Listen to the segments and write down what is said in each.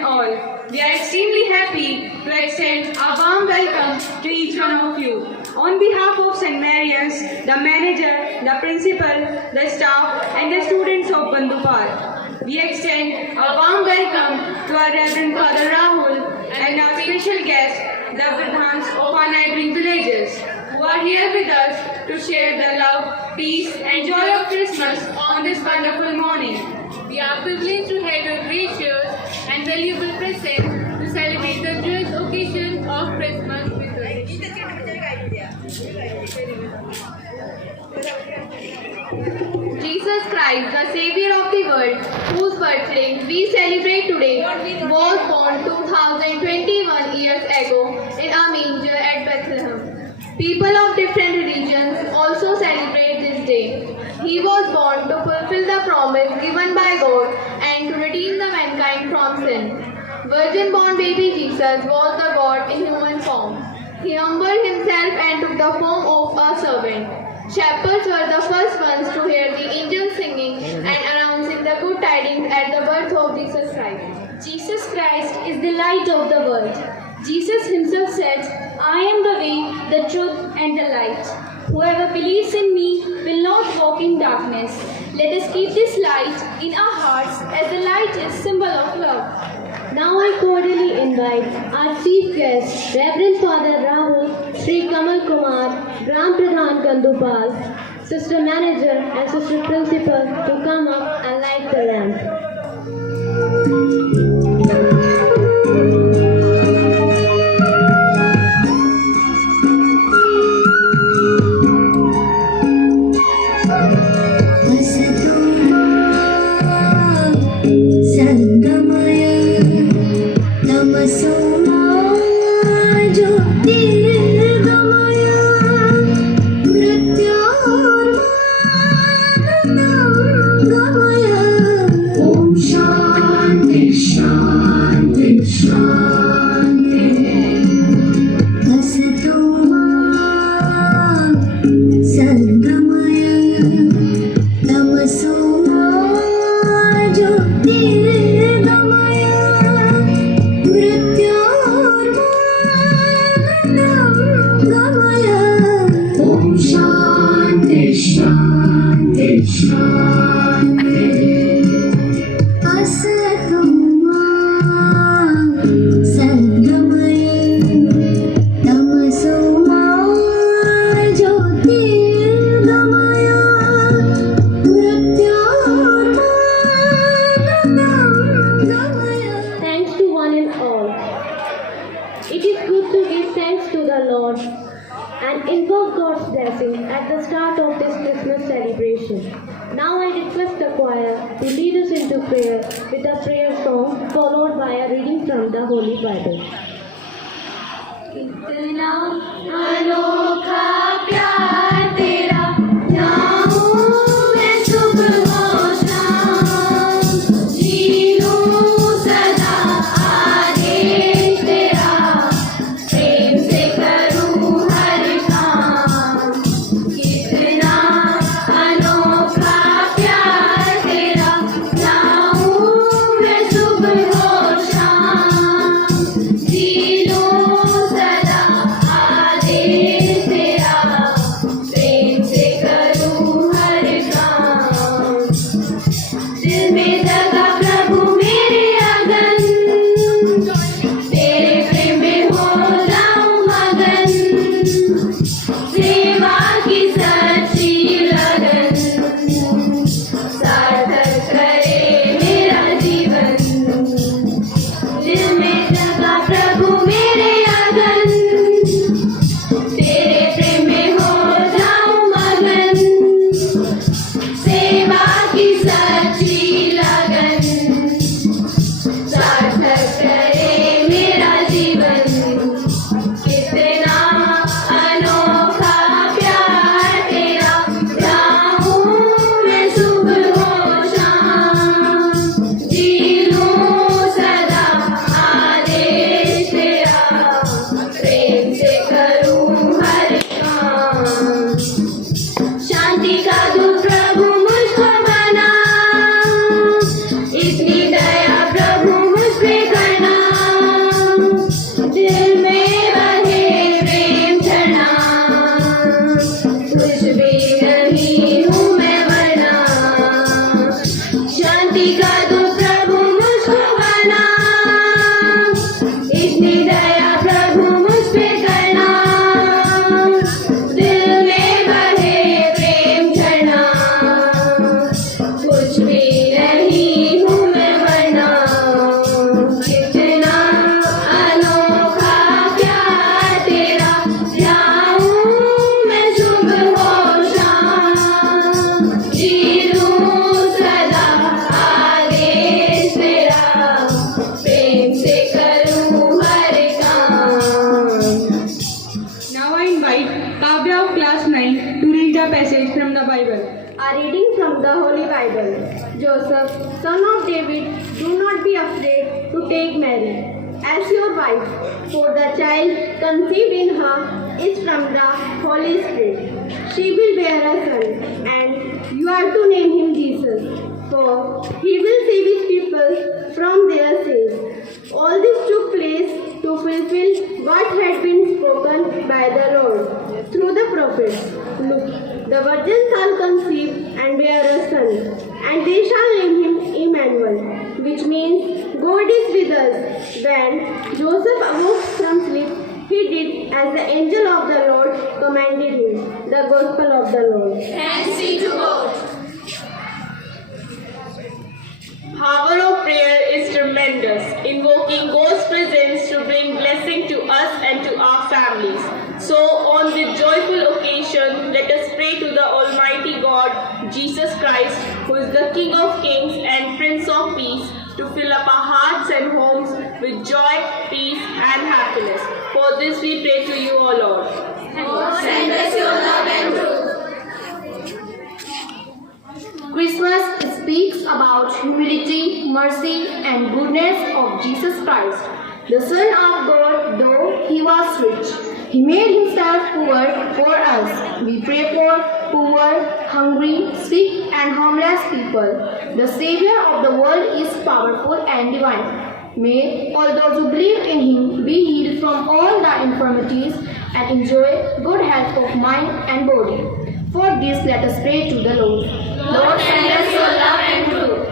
and all. We are extremely happy to extend a warm welcome to each one of you. On behalf of St. Marian's, the manager, the principal, the staff and the students of Bandupal, we extend a warm welcome to our Reverend Father Rahul and our special guests, the Pradhans of our neighboring villages, who are here with us to share the love, peace and joy of Christmas on this wonderful morning. We are privileged to have your gracious and valuable presence to celebrate the joyous occasion of Christmas with us. Jesus Christ, the Savior of the world, whose birthday we celebrate today, was born 2021 years ago in a manger at Bethlehem. People of different religions also celebrate this day. He was born to fulfill the promise given by God and to redeem the mankind from sin. Virgin-born baby Jesus was the God in human form. He humbled himself and took the form of a servant. Shepherds were the first ones to hear the angels singing and announcing the good tidings at the birth of Jesus Christ. Jesus Christ is the light of the world. Jesus himself said, I am the way, the truth and the light. Whoever believes in me will not walk in darkness. Let us keep this light in our hearts as the light is symbol of love. Now I cordially invite our chief guest, Reverend Father Rahul, Sri Kamal Kumar, Gram Pradhan Kandupal, Sister Manager and Sister Principal to come up and light the lamp. And invoke God's blessing at the start of this Christmas celebration. Now I request the choir to lead us into prayer with a prayer song followed by a reading from the Holy Bible. कितना अनोखा प्यार तेरा जाऊं मैं सुबह हो शाम जी लूं सदा आदेश तेरा प्रेम से करूं हर काम कितना अनोखा प्यार तेरा जाऊं मैं सुबह हो शाम जी लूं सदा आदेश तेरा the Holy Bible. Joseph, son of David, do not be afraid to take Mary as your wife, for the child conceived in her is from the Holy Spirit. She will bear a son, and you are to name him Jesus, for he will save his people from their sins. All this took place to fulfill what had been spoken by the Lord through the prophets. Look, the virgin shall conceive and bear a son, and they shall name him Emmanuel, which means God is with us. When Joseph awoke from sleep, he did as the angel of the Lord commanded him. The Gospel of the Lord. Thanks be to God. Power of prayer is tremendous, invoking God's presence to bring blessing to us and to our families. So, on this joyful occasion, let us pray to the Almighty God, Jesus Christ, who is the King of Kings and Prince of Peace, to fill up our hearts and homes with joy, peace, and happiness. For this we pray to you, O Lord. Lord, send us your love and truth. Christmas speaks about humility, mercy, and goodness of Jesus Christ, the Son of God. Though he was rich, he made himself poor for us. We pray for poor, hungry, sick, and homeless people. The Savior of the world is powerful and divine. May all those who believe in him be healed from all the infirmities and enjoy good health of mind and body. For this, let us pray to the Lord. Lord, send us your love and truth.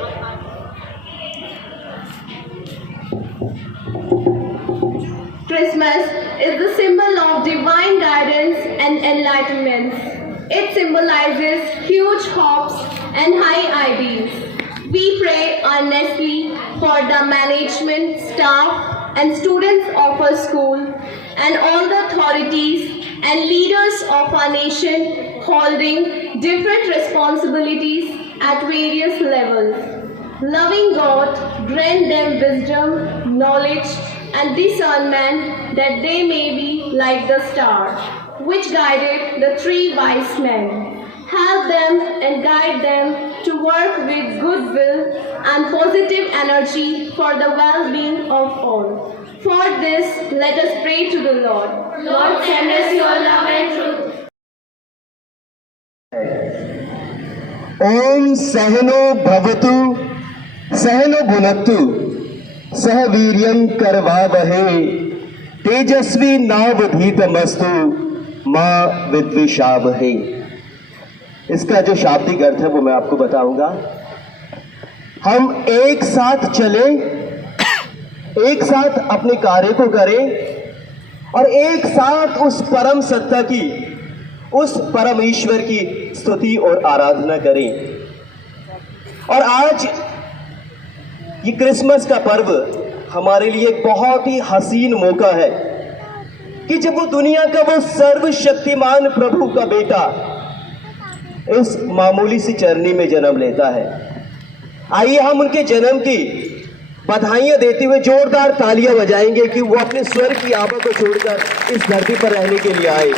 Christmas is the symbol of divine guidance and enlightenment. It symbolizes huge hopes and high ideals. We pray earnestly for the management, staff, and students of our school and all the authorities and leaders of our nation holding different responsibilities at various levels. Loving God, grant them wisdom, knowledge, and discernment that they may be like the star which guided the 3 wise men. Help them and guide them to work with goodwill and positive energy for the well-being of all. For this, let us pray to the Lord. Lord, send us your love and truth. ओम सहनो भवतु सहनो भुनक्तु सह वीर्यं करवावहै तेजस्वी नावधीतमस्तु मां विद्विषावहै। इसका जो शाब्दिक अर्थ है वो मैं आपको बताऊंगा। हम एक साथ चले, एक साथ अपने कार्य को करें और एक साथ उस परम सत्ता की, उस परम ईश्वर की स्तुति और आराधना करें। और आज ये क्रिसमस का पर्व हमारे लिए एक बहुत ही हसीन मौका है कि जब वो दुनिया का वो सर्वशक्तिमान प्रभु का बेटा इस मामूली सी चरनी में जन्म लेता है। आइए हम उनके जन्म की बधाइयां देते हुए जोरदार तालियां बजाएंगे कि वो अपने स्वर्ग की आभा को छोड़कर इस धरती पर रहने के लिए आए।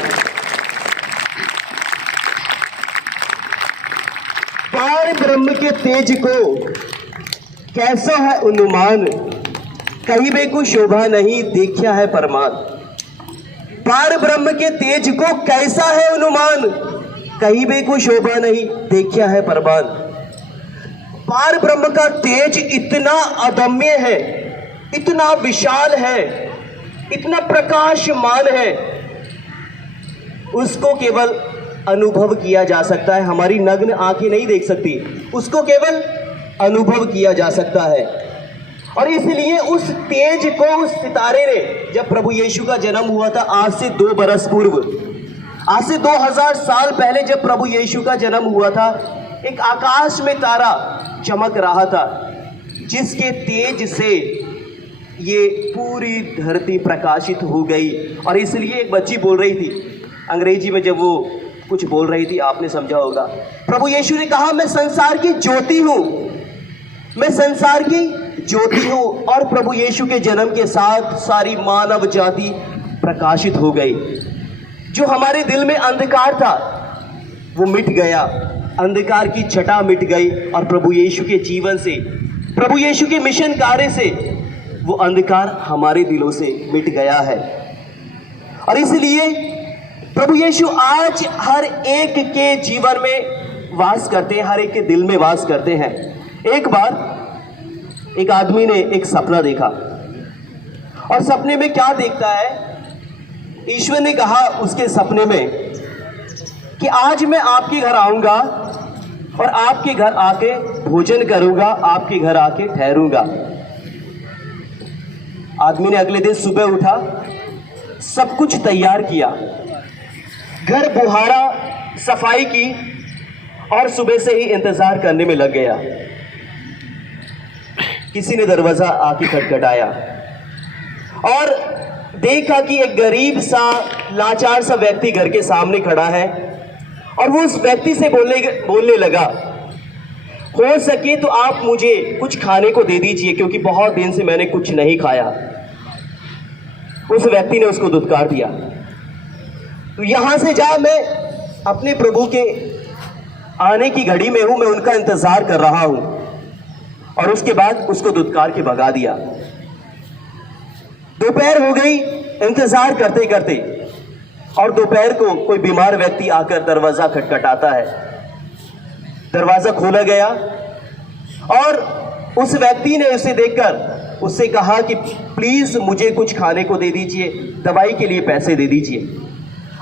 पार ब्रह्म के तेज को कैसा है अनुमान, कहीं बे को शोभा नहीं देखा है परमान। पार ब्रह्म के तेज को कैसा है अनुमान, कहीं बे को शोभा नहीं देखा है परमान। पार ब्रह्म का तेज इतना अदम्य है, इतना विशाल है, इतना प्रकाशमान है, उसको केवल अनुभव किया जा सकता है। हमारी नग्न आंखें नहीं देख सकती, उसको केवल अनुभव किया जा सकता है। और इसलिए उस तेज को, उस सितारे ने, जब प्रभु यीशु का जन्म हुआ था आज से 2 बरस पूर्व, आज से 2000 साल पहले जब प्रभु यीशु का जन्म हुआ था, एक आकाश में तारा चमक रहा था जिसके तेज से ये पूरी धरती प्रकाशित हो गई। और इसलिए एक बच्ची बोल रही थी अंग्रेजी में, जब वो कुछ बोल रही थी, आपने समझा होगा, प्रभु यीशु ने कहा मैं संसार की ज्योति हूँ, मैं संसार की ज्योति हूँ। और प्रभु यीशु के जन्म के साथ सारी मानव जाति प्रकाशित हो गई। जो हमारे दिल में अंधकार था वो मिट गया। अंधकार की छटा मिट गई और प्रभु यीशु के जीवन से, प्रभु यीशु के मिशन कार्य से वो अंधकार हमारे दिलों से मिट गया है। और इसलिए प्रभु यीशु आज हर एक के जीवन में वास करते हैं, हर एक के दिल में वास करते हैं। एक बार एक आदमी ने एक सपना देखा और सपने में क्या देखता है, ईश्वर ने कहा उसके सपने में कि आज मैं आपके घर आऊंगा और आपके घर आके भोजन करूंगा, आपके घर आके ठहरूंगा। आदमी ने अगले दिन सुबह उठा, सब कुछ तैयार किया, घर बुहारा, सफाई की और सुबह से ही इंतजार करने में लग गया। किसी ने दरवाजा आके खटखटाया और देखा कि एक गरीब सा, लाचार सा व्यक्ति घर के सामने खड़ा है और वो उस व्यक्ति से बोलने लगा, हो सके तो आप मुझे कुछ खाने को दे दीजिए क्योंकि बहुत दिन से मैंने कुछ नहीं खाया। उस व्यक्ति ने उसको दुत्कार दिया, तो यहां से जा, मैं अपने प्रभु के आने की घड़ी में हूं, मैं उनका इंतजार कर रहा हूं। और उसके बाद उसको दुत्कार के भगा दिया। दोपहर हो गई इंतजार करते करते और दोपहर को कोई बीमार व्यक्ति आकर दरवाजा खटखटाता है। दरवाजा खोला गया और उस व्यक्ति ने उसे देखकर उससे कहा कि प्लीज मुझे कुछ खाने को दे दीजिए, दवाई के लिए पैसे दे दीजिए।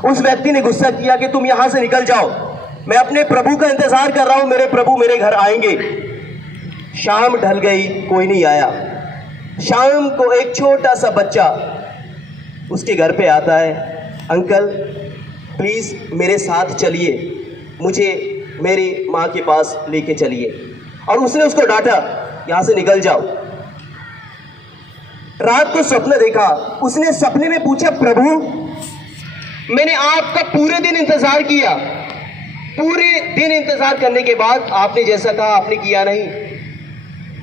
उस व्यक्ति ने गुस्सा किया कि तुम यहां से निकल जाओ, मैं अपने प्रभु का इंतजार कर रहा हूं, मेरे प्रभु मेरे घर आएंगे। शाम ढल गई, कोई नहीं आया। शाम को एक छोटा सा बच्चा उसके घर पे आता है, अंकल प्लीज मेरे साथ चलिए, मुझे मेरी माँ के पास लेके चलिए। और उसने उसको डांटा, यहां से निकल जाओ। रात को स्वप्न देखा, उसने सपने में पूछा, प्रभु मैंने आपका पूरे दिन इंतजार किया, पूरे दिन इंतजार करने के बाद आपने जैसा कहा आपने किया नहीं।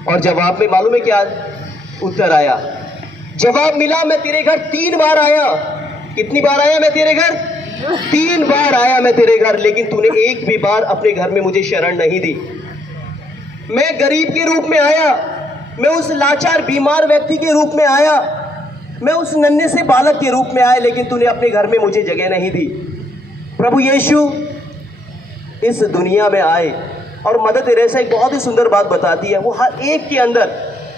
और जवाब में मालूम है क्या उत्तर आया? जवाब मिला, मैं तेरे घर 3 बार आया। कितनी बार आया मैं तेरे घर? 3 बार आया मैं तेरे घर, लेकिन तूने एक भी बार अपने घर में मुझे शरण नहीं दी। मैं गरीब के रूप में आया, मैं उस लाचार बीमार व्यक्ति के रूप में आया, मैं उस नन्हे से बालक के रूप में आया, लेकिन तूने अपने घर में मुझे जगह नहीं दी। प्रभु यीशु इस दुनिया में आए और मदर तेरेसा एक बहुत ही सुंदर बात बताती है, वो हर एक के अंदर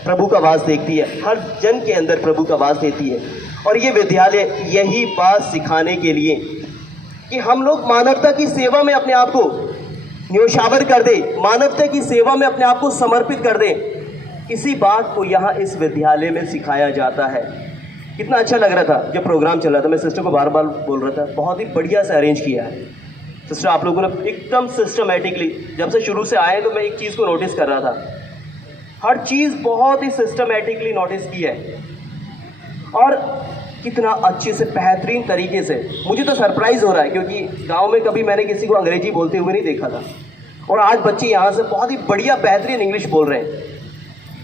प्रभु का वास देखती है, हर जन के अंदर प्रभु का वास देती है। और ये विद्यालय यही बात सिखाने के लिए कि हम लोग मानवता की सेवा में अपने आप को न्योछावर कर दे, मानवता की सेवा में अपने आप को समर्पित कर दे, इसी बात को यहाँ इस विद्यालय में सिखाया जाता है। कितना अच्छा लग रहा था जब प्रोग्राम चल रहा था, मैं सिस्टर को बार बार बोल रहा था, बहुत ही बढ़िया से अरेंज किया है सिस्टर, आप लोगों ने एकदम सिस्टमेटिकली, जब से शुरू से आए तो मैं एक चीज़ को नोटिस कर रहा था, हर चीज़ बहुत ही सिस्टमेटिकली नोटिस की है और कितना अच्छे से बेहतरीन तरीके से। मुझे तो सरप्राइज हो रहा है क्योंकि गांव में कभी मैंने किसी को अंग्रेजी बोलते हुए नहीं देखा था और आज बच्चे यहाँ से बहुत ही बढ़िया बेहतरीन इंग्लिश बोल रहे हैं।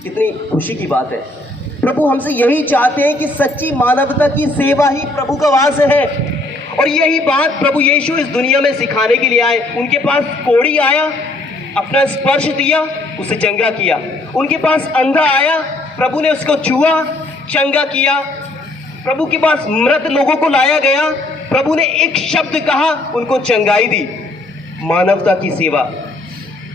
कितनी खुशी की बात है। प्रभु हमसे यही चाहते हैं कि सच्ची मानवता की सेवा ही प्रभु का वास है और यही बात प्रभु यीशु इस दुनिया में सिखाने के लिए आए। उनके पास कोढ़ी आया, अपना स्पर्श दिया, उसे चंगा किया। उनके पास अंधा आया, प्रभु ने उसको छुआ, चंगा किया। प्रभु के पास मृत लोगों को लाया गया, प्रभु ने एक शब्द कहा, उनको चंगाई दी। मानवता की सेवा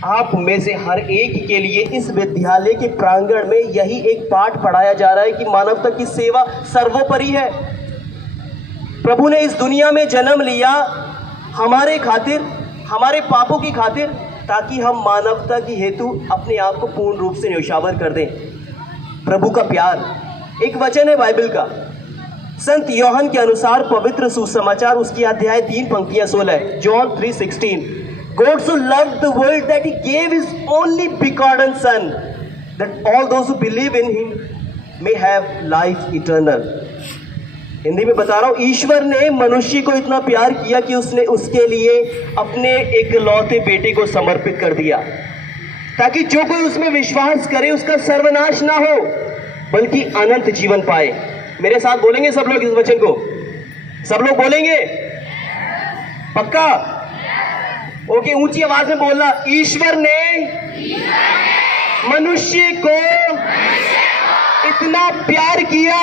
आप में से हर एक के लिए इस विद्यालय के प्रांगण में यही एक पाठ पढ़ाया जा रहा है कि मानवता की सेवा सर्वोपरि है। प्रभु ने इस दुनिया में जन्म लिया हमारे खातिर, हमारे पापों की खातिर, ताकि हम मानवता की हेतु अपने आप को पूर्ण रूप से न्योछावर कर दें। प्रभु का प्यार, एक वचन है बाइबल का, संत यूहन्ना के अनुसार पवित्र सुसमाचार उसकी अध्याय 3 पंक्तियां 16, जॉन 3:16। God so loved the world that he gave his only begotten son, that all those who believe in him may have life eternal। Hindi में बता रहा हूँ, ईश्वर ने मनुष्य को इतना प्यार किया कि उसने उसके लिए अपने एकलौते बेटे को समर्पित कर दिया, ताकि जो कोई उसमें विश्वास करे उसका सर्वनाश ना हो बल्कि अनंत जीवन पाए। मेरे साथ बोलेंगे सब लोग इस वचन को? सब लोग बोलेंगे? पक्का? ओके, ऊंची आवाज में बोलना। ईश्वर ने मनुष्य को इतना प्यार किया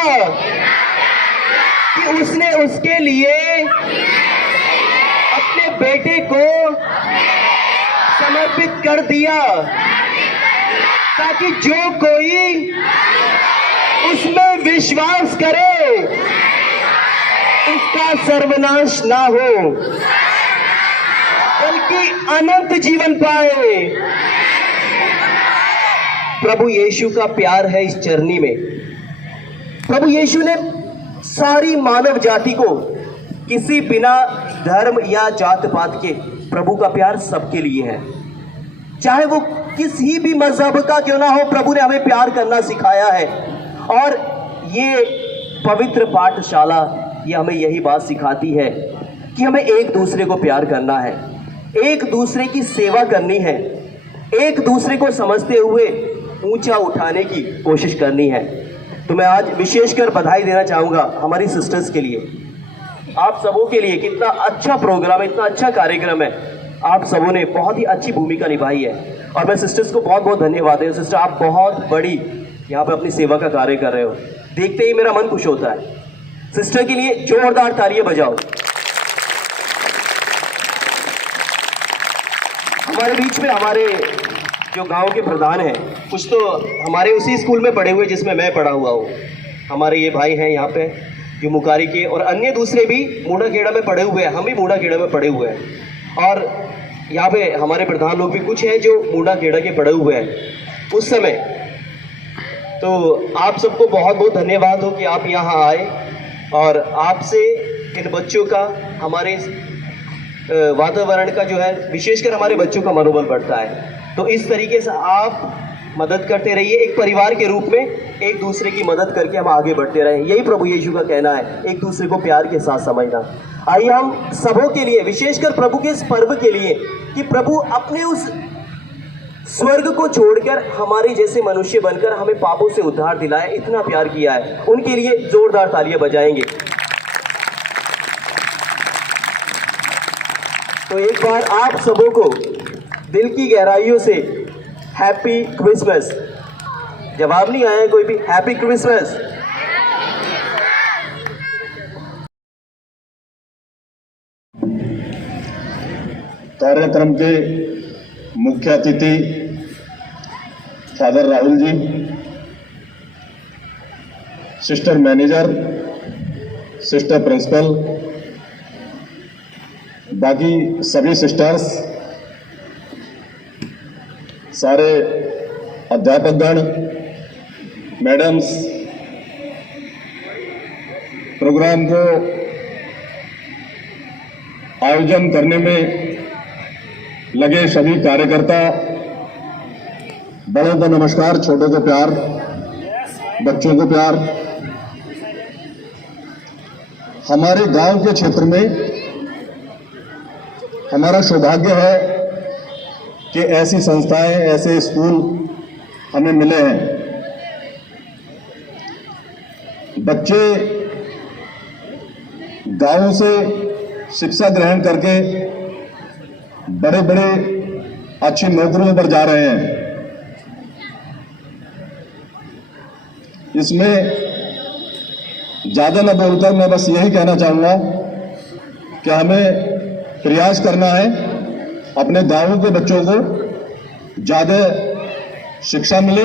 कि उसने उसके लिए अपने बेटे को समर्पित कर दिया, ताकि जो कोई उसमें विश्वास करे उसका सर्वनाश ना हो, बल्कि अनंत जीवन पाए। प्रभु यीशु का प्यार है इस जर्नी में। प्रभु यीशु ने सारी मानव जाति को किसी बिना धर्म या जात पात के, प्रभु का प्यार सबके लिए है, चाहे वो किसी भी मजहब का क्यों ना हो। प्रभु ने हमें प्यार करना सिखाया है, और ये पवित्र पाठशाला ये हमें यही बात सिखाती है कि हमें एक दूसरे को प्यार करना है, एक दूसरे की सेवा करनी है, एक दूसरे को समझते हुए ऊंचा उठाने की कोशिश करनी है। तो मैं आज विशेषकर बधाई देना चाहूँगा हमारी सिस्टर्स के लिए, आप सबों के लिए। कितना अच्छा प्रोग्राम है, इतना अच्छा कार्यक्रम है, आप सबों ने बहुत ही अच्छी भूमिका निभाई है, और मैं सिस्टर्स को बहुत बहुत धन्यवाद देता हूँ। सिस्टर, आप बहुत बड़ी यहाँ पे अपनी सेवा का कार्य कर रहे हो, देखते ही मेरा मन खुश होता है। सिस्टर के लिए जोरदार तालियां बजाओ। हमारे बीच में हमारे जो गांव के प्रधान हैं, कुछ तो हमारे उसी स्कूल में पढ़े हुए जिसमें मैं पढ़ा हुआ हूँ। हमारे ये भाई हैं यहाँ पे जो मुकारी के, और अन्य दूसरे भी मूढ़ाखेड़ा में पढ़े हुए हैं, हम भी मूढ़ाखेड़ा में पढ़े हुए हैं, और यहाँ पे हमारे प्रधान लोग भी कुछ हैं जो मूढ़ाखेड़ा के पढ़े हुए हैं उस समय। तो आप सबको बहुत बहुत धन्यवाद हो कि आप यहाँ आए, और आपसे इन बच्चों का, हमारे वातावरण का जो है, विशेषकर हमारे बच्चों का मनोबल बढ़ता है। तो इस तरीके से आप मदद करते रहिए, एक परिवार के रूप में एक दूसरे की मदद करके हम आगे बढ़ते रहें। यही प्रभु यीशु का कहना है, एक दूसरे को प्यार के साथ समझना। आइए हम सबों के लिए, विशेषकर प्रभु के इस पर्व के लिए, कि प्रभु अपने उस स्वर्ग को छोड़कर हमारे जैसे मनुष्य बनकर हमें पापों से उद्धार दिलाया, इतना प्यार किया है, उनके लिए जोरदार तालियां बजाएंगे। तो एक बार आप सबों को दिल की गहराइयों से हैप्पी क्रिसमस। जवाब नहीं आया कोई भी? Happy Christmas. कार्यक्रम के मुख्य अतिथि फादर Rahul ji, sister manager, sister principal, बाकी सभी सिस्टर्स, सारे अध्यापकगण, मैडम्स, प्रोग्राम को आयोजन करने में लगे सभी कार्यकर्ता, बड़ों को नमस्कार, छोटों को प्यार, बच्चों को प्यार। हमारे गांव के क्षेत्र में हमारा सौभाग्य है कि ऐसी संस्थाएं, ऐसे स्कूल हमें मिले हैं। बच्चे गांवों से शिक्षा ग्रहण करके बड़े बड़े अच्छी नौकरियों पर जा रहे हैं। इसमें ज्यादा न बोलकर मैं बस यही कहना चाहूंगा कि हमें प्रयास करना है अपने गांवों के बच्चों को ज्यादा शिक्षा मिले,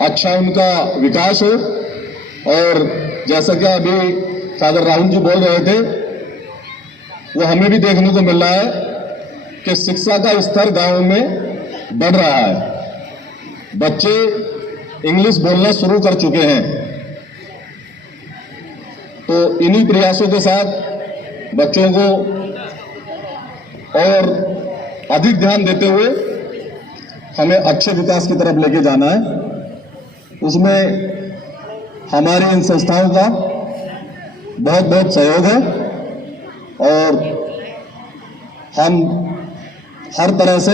अच्छा उनका विकास हो। और जैसा कि अभी फादर राहुल जी बोल रहे थे, वो हमें भी देखने को मिल रहा है कि शिक्षा का स्तर गांव में बढ़ रहा है। बच्चे इंग्लिश बोलना शुरू कर चुके हैं। तो इन्हीं प्रयासों के साथ बच्चों को और अधिक ध्यान देते हुए हमें अच्छे विकास की तरफ लेके जाना है। उसमें हमारी इन संस्थाओं का बहुत बहुत सहयोग है, और हम हर तरह से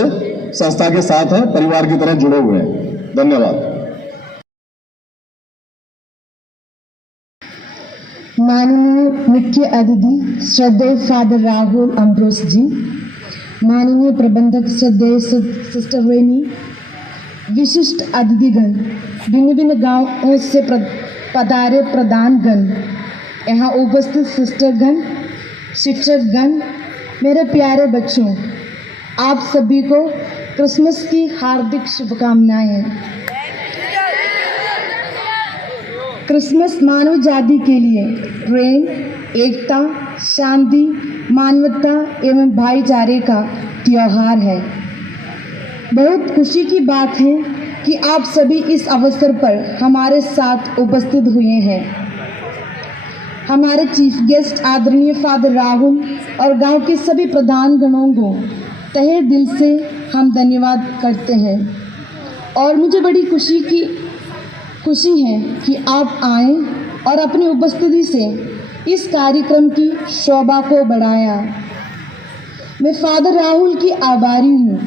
संस्था के साथ हैं, परिवार की तरह जुड़े हुए हैं। धन्यवाद। माननीय मुख्य अतिथि श्रद्धेय फादर राहुल अम्ब्रोस जी, माननीय प्रबंधक श्रद्धेय सिस्टर रेनी, विशिष्ट अतिथिगण, भिन्न भिन्न गांवों से पधारे प्रधानगण, यहाँ उपस्थित सिस्टरगण, शिक्षकगण, मेरे प्यारे बच्चों, आप सभी को क्रिसमस की हार्दिक शुभकामनाएं। क्रिसमस मानव जाति के लिए प्रेम, एकता, शांति, मानवता एवं भाईचारे का त्योहार है। बहुत खुशी की बात है कि आप सभी इस अवसर पर हमारे साथ उपस्थित हुए हैं। हमारे चीफ गेस्ट आदरणीय फादर राहुल और गांव के सभी प्रधानगणों को तहे दिल से हम धन्यवाद करते हैं और मुझे बड़ी खुशी है कि आप आए और अपनी उपस्थिति से इस कार्यक्रम की शोभा को बढ़ाया। मैं फादर राहुल की आभारी हूँ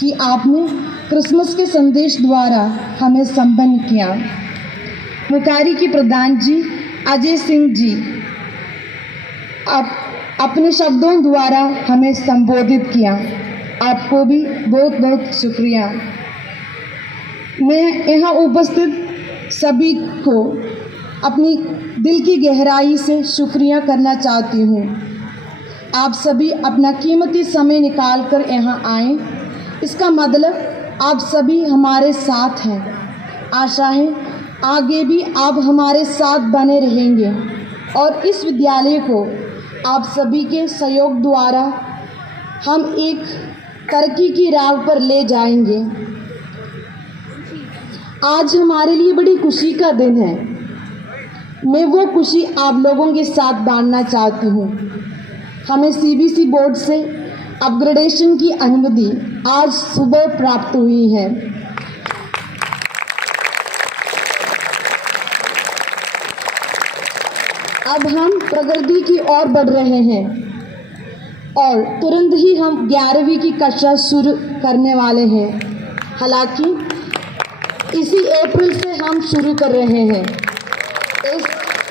कि आपने क्रिसमस के संदेश द्वारा हमें संपन्न किया। मुकारी के प्रधान जी अजय सिंह जी, आप अपने शब्दों द्वारा हमें संबोधित किया, आपको भी बहुत बहुत शुक्रिया। मैं यहाँ उपस्थित सभी को अपनी दिल की गहराई से शुक्रिया करना चाहती हूँ। आप सभी अपना कीमती समय निकाल कर यहाँ आए, इसका मतलब आप सभी हमारे साथ हैं। आशा है आगे भी आप हमारे साथ बने रहेंगे और इस विद्यालय को आप सभी के सहयोग द्वारा हम एक तरक्की की राह पर ले जाएंगे। आज हमारे लिए बड़ी खुशी का दिन है। मैं वो खुशी आप लोगों के साथ बांटना चाहती हूँ। हमें सीबीएसई बोर्ड से अपग्रेडेशन की अनुमति आज सुबह प्राप्त हुई है। अब हम प्रगति की ओर बढ़ रहे हैं और तुरंत ही हम 11वीं की कक्षा शुरू करने वाले हैं। हालांकि इसी अप्रैल से हम शुरू कर रहे हैं। इस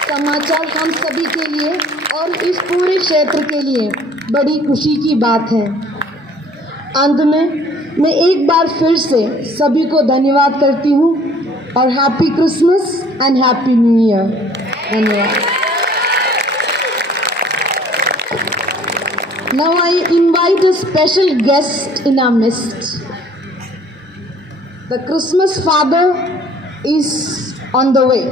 समाचार हम सभी के लिए और इस पूरे क्षेत्र के लिए बड़ी खुशी की बात है। अंत में मैं एक बार फिर से सभी को धन्यवाद करती हूँ और happy Christmas and happy new year. धन्यवाद। Now I invite a special guest in our midst. The Christmas Father is on the way.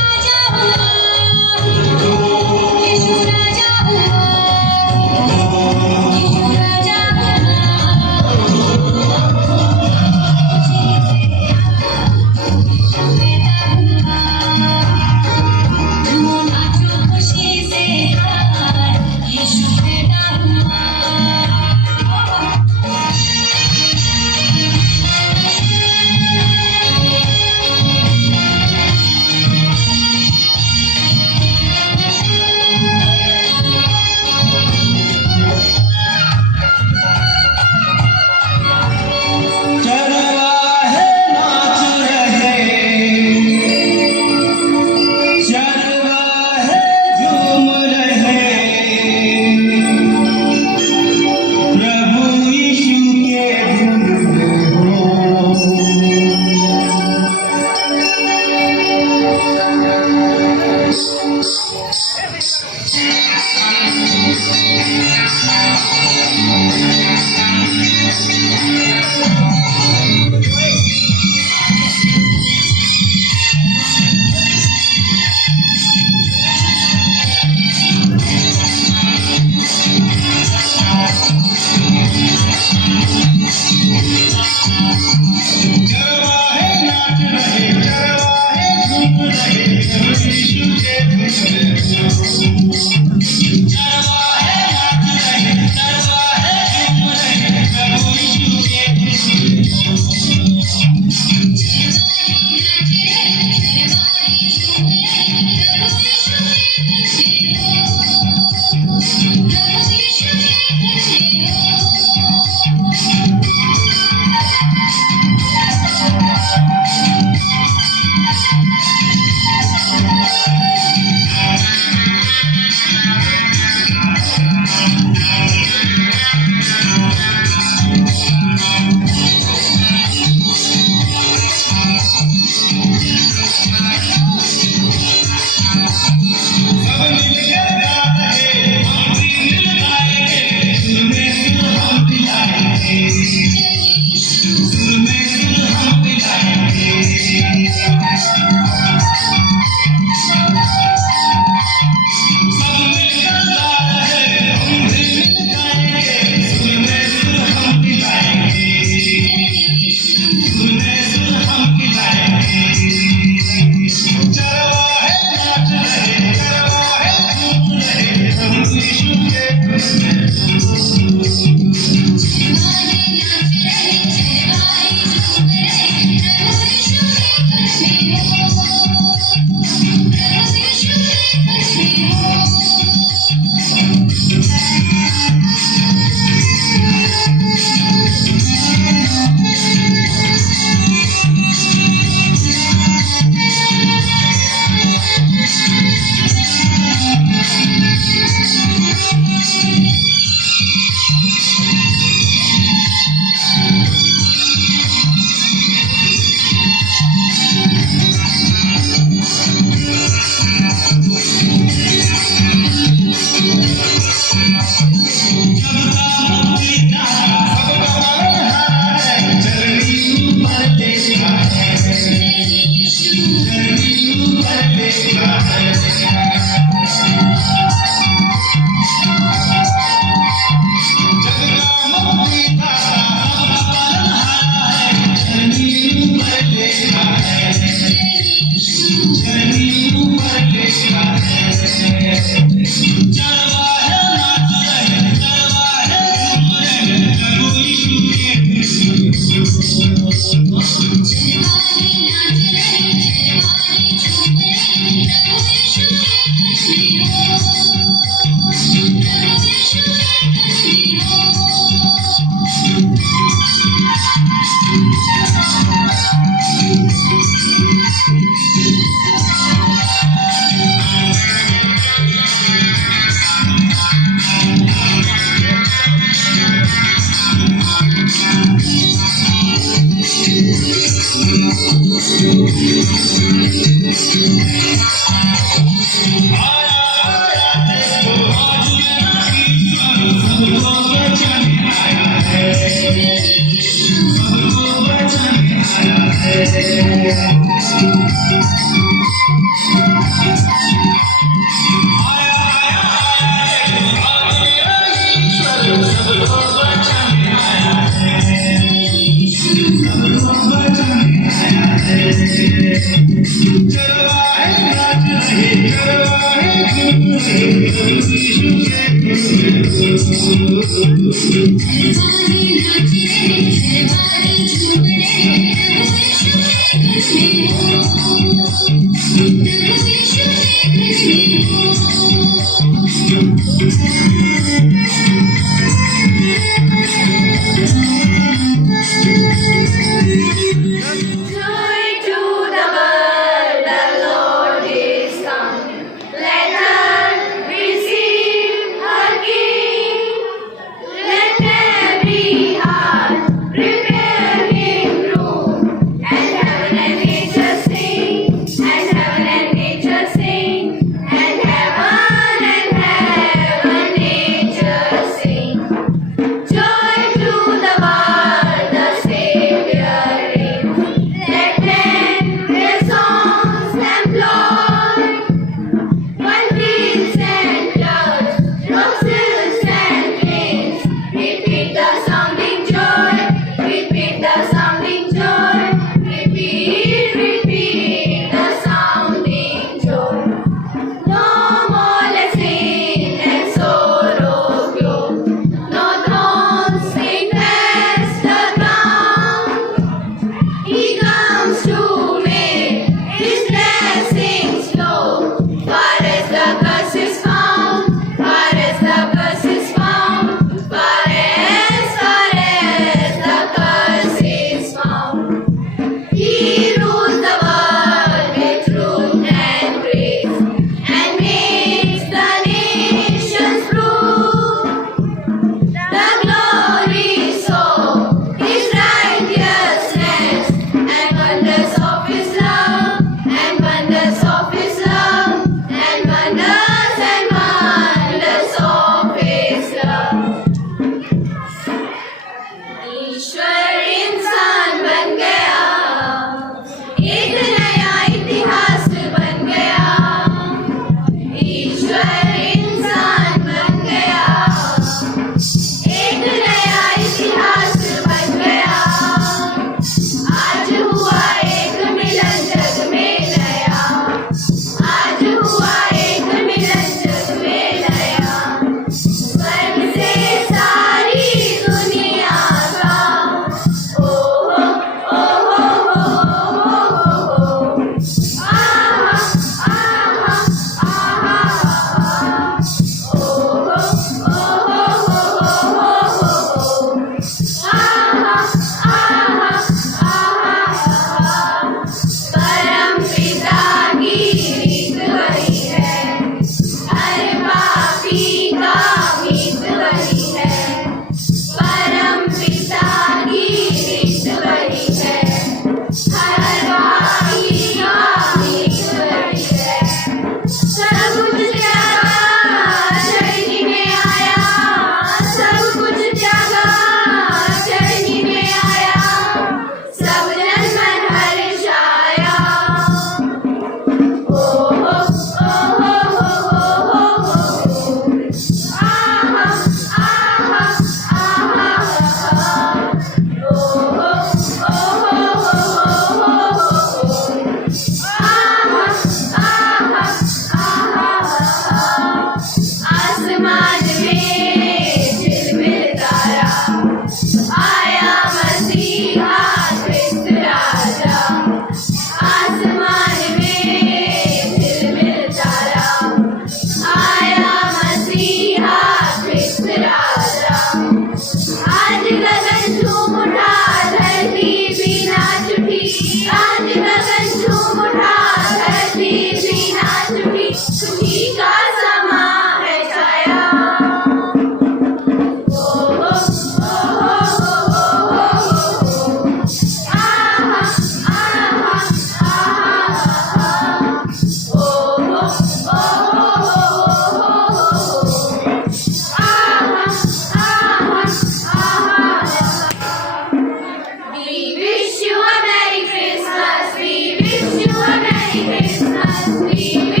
wish you a Merry Christmas. We wish you a Merry Christmas. We